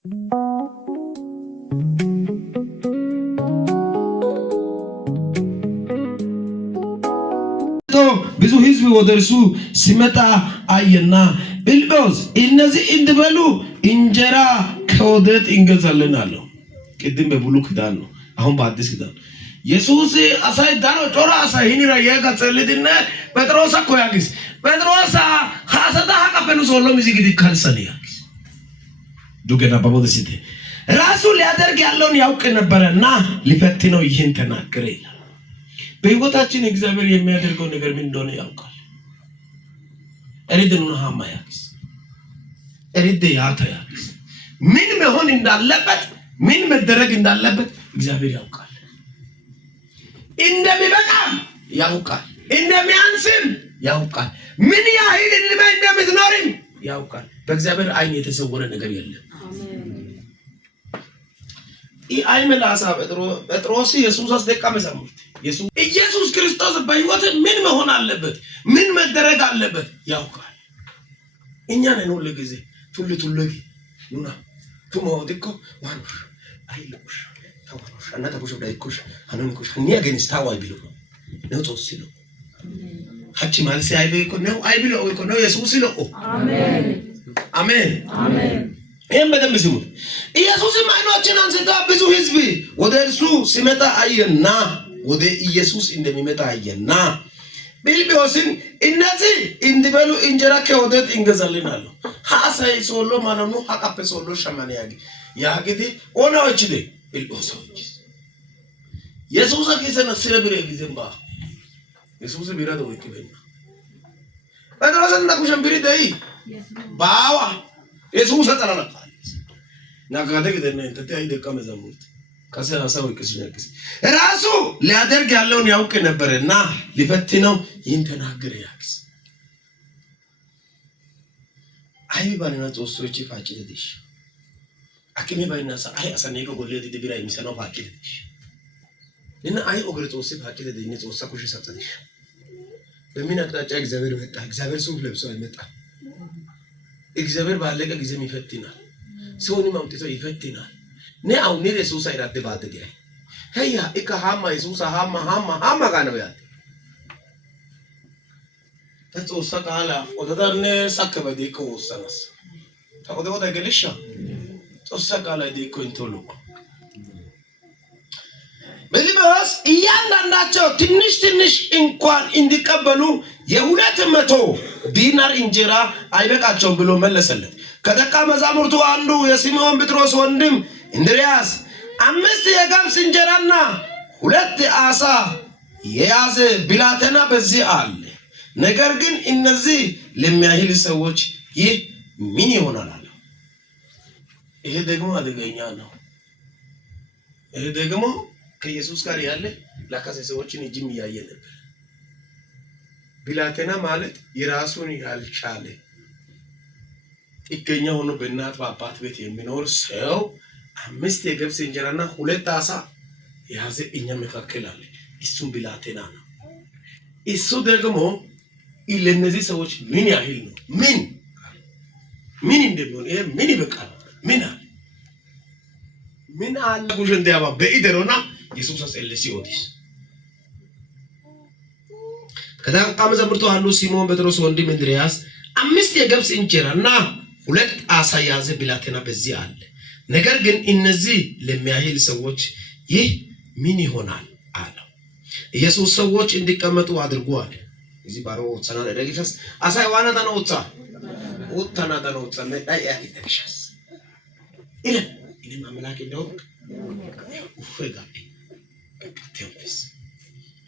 ብዙ ህዝብ ወደርሱ ሲመጣ አየና ፊልጶስ እነዚህ እንድበሉ እንጀራ ከወዴት እንገዛለን አለው። ቅድም በብሉይ ኪዳን ነው፣ አሁን በአዲስ ኪዳን ኢየሱስ አሳይ ዳሮ ጮራ አሳይ ሂኒራ የጋጸልድና ጴጥሮስ እኮ ያግስ ጴጥሮስ ሐሰታ ሐቀፈኑ ሶሎ ምዝግዲ ካልሰለ ያግስ ዱገና ባቦደሲቴ ራሱ ሊያደርግ ያለውን ያውቅ ነበርና ሊፈትነው ይህን ተናገረ ይላል። በህይወታችን እግዚአብሔር የሚያደርገው ነገር ምን እንደሆነ ያውቃል። እሪድኑ ሃማ ያግስ እሪድ ያታ ያግስ ምን መሆን እንዳለበት ምን መደረግ እንዳለበት እግዚአብሔር ያውቃል። እንደሚበቃም ያውቃል፣ እንደሚያንስም ያውቃል፣ ምን ያህል እንደምትኖርም ያውቃል። በእግዚአብሔር አይን የተሰወረ ነገር የለም። አይመላሳ ጴጥሮስ ኢየሱስ አስደቃ መዛሙርት ኢየሱስ ክርስቶስ በህይወት ምን መሆን አለበት ምን መደረግ አለበት ያውቃል። እኛ ነን ሁሉ ጊዜ ቱሉ ኑና ቱሞዲኮ ዋኑሽ አይልኩሽ ታውሽ አናታ ቡሽ ዳይኩሽ አናንኩሽ ኒያ ገንስታው አይብሉ ነው ተወስሉ ሀቺ ማልሲ አይበይኮ ነው አይብሉ እኮ ነው ኢየሱስ ይለው። አሜን አሜን አሜን። ይሄን በደንብ ስሙ። ኢየሱስም አይኖችን አንስቶ ብዙ ህዝብ ወደ እርሱ ሲመጣ አየና ወደ ኢየሱስ እንደሚመጣ አየና ፊልጶስን እነዚህ እንዲበሉ እንጀራ ከወዴት እንገዛለን አለው። ሐሳይ ሶሎ ማለኑ ሐቀፈ ሶሎ ሸማኔ ያግዲ ኦናዎች ደ ፊልጶሶች ኢየሱስ ከሰነ ሲረብረ ጊዜምባ ኢየሱስ ቢራዶ ወይከበና ጴጥሮስና ኩሸም ቢሪ ደይ ባዋ ኢየሱስ ተጠራለፈ ናጋደ ገደነ እንተ አይደቃ መዛሙርት ከሰላሳው ይከስኛክስ ራሱ ሊያደርግ ያለውን ያውቅ ነበርና ሊፈትነው ይህን ተናገረ ያክስ አይባልና ጾሶች ፋጭልሽ አክሜ ባይናሳ አይ አሰኔቆ ጎሌ ዲቢራ የሚሰነው ፋጭልሽ እና አይ ኦግር ጾስ ፋጭልሽ ነው ጾሳ ኩሽ ሰጠልሽ በሚና አቅጣጫ እግዚአብሔር መጣ። እግዚአብሔር ሱፍ ለብሶ አይመጣ። እግዚአብሔር ባለቀ ጊዜ ይፈትናል። ሰውንም አምጥቶ ይፈትናል። ነው ነው ኢየሱስ አይራደ ባደገ ሄያ እካ ሃማ ኢየሱስ ሃማ ጋነው ያ ተጾሳ ካላ ወደዳነ ሰከበ ዲኮ ወሰነስ ወደ ገለሻ ጾሳ ካላ ዲኮ እንቶሎ በሊባስ እያንዳንዳቸው ትንሽ እንኳን እንዲቀበሉ የ200 ዲናር እንጀራ አይበቃቸውም ብሎ መለሰለት። ከደቀ መዛሙርቱ አንዱ የሲሞን ጴጥሮስ ወንድም እንድርያስ 5 የገብስ እንጀራና 2 ዓሣ የያዘ ብላቴና በዚህ አለ። ነገር ግን እነዚህ ለሚያህል ሰዎች ይህ ምን ይሆናል አለው። ይሄ ደግሞ አደገኛ ነው። ይሄ ደግሞ ከኢየሱስ ጋር ያለ ለካሴ ሰዎችን እጅም ያየ ነበር። ብላቴና ማለት የራሱን ያልቻለ ጥገኛ ሆኖ በእናት በአባት ቤት የሚኖር ሰው 5 የገብስ እንጀራና 2 ዓሣ የያዘ እኛ መካከል አለ። እሱም ብላቴና ነው። እሱ ደግሞ ለነዚህ ሰዎች ምን ያህል ነው? ምን እንደሚሆን ይሄ ምን ይበቃል? ምን አለ ጉሽ እንዲያባ በኢደሮና ኢየሱስ አሰለሲ ኦዲስ ከደቀ መዛሙርቱ አንዱ ሲሞን ጴጥሮስ ወንድም እንድርያስ 5 የገብስ እንጀራና 2 ዓሣ የያዘ ብላቴና በዚህ አለ። ነገር ግን እነዚህ ለሚያህል ሰዎች ይህ ምን ይሆናል አለው። ኢየሱስ ሰዎች እንዲቀመጡ አድርጓል። እዚህ ባሮ ሰናደ ደግፈስ አሳይ ዋና ተነውጣ ወጣና ተነውጣ መጣይ ያይተክሻስ እኔ ማምላክ እንደው ወፈጋቢ ከቴምፕስ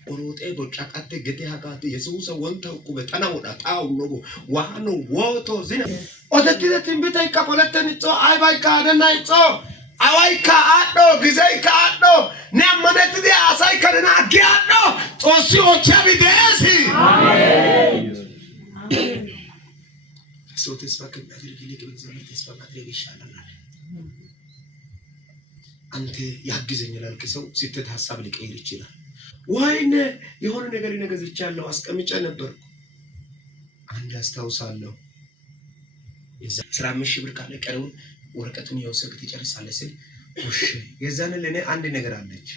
ኦሮጤ ቦጫቃቴ ገቴ ሀቃቴ ኢየሱስ ወንታው ኩበታና ወዳታው ነው ዋኑ ወቶ ዝና ኦተቲደ ትንቢታይ ካፖለተን ጾ አይባይ ካደና ጾ አዋይ ካአዶ ግዘይ ካአዶ ነመነት ዲ አሳይ ከደና አጊያዶ ጾሲ ኦቻቢ ደሲ አሜን ሶቴስ ባከን አድርጊ ለከብዘም ተስፋ ማድረግ ይሻላል። አንተ ያግዘኛል አልከሰው ሲተት ሐሳብ ሊቀይር ይችላል። ወይኔ የሆነ ነገር ይነገዝቻለሁ አስቀምጬ ነበር። አንድ አስታውሳለሁ የዛ 15 ብር ካለ ቀረው ወረቀቱን የወሰድክ ትጨርሳለህ ሲል እሺ የዛን ለኔ አንድ ነገር አለች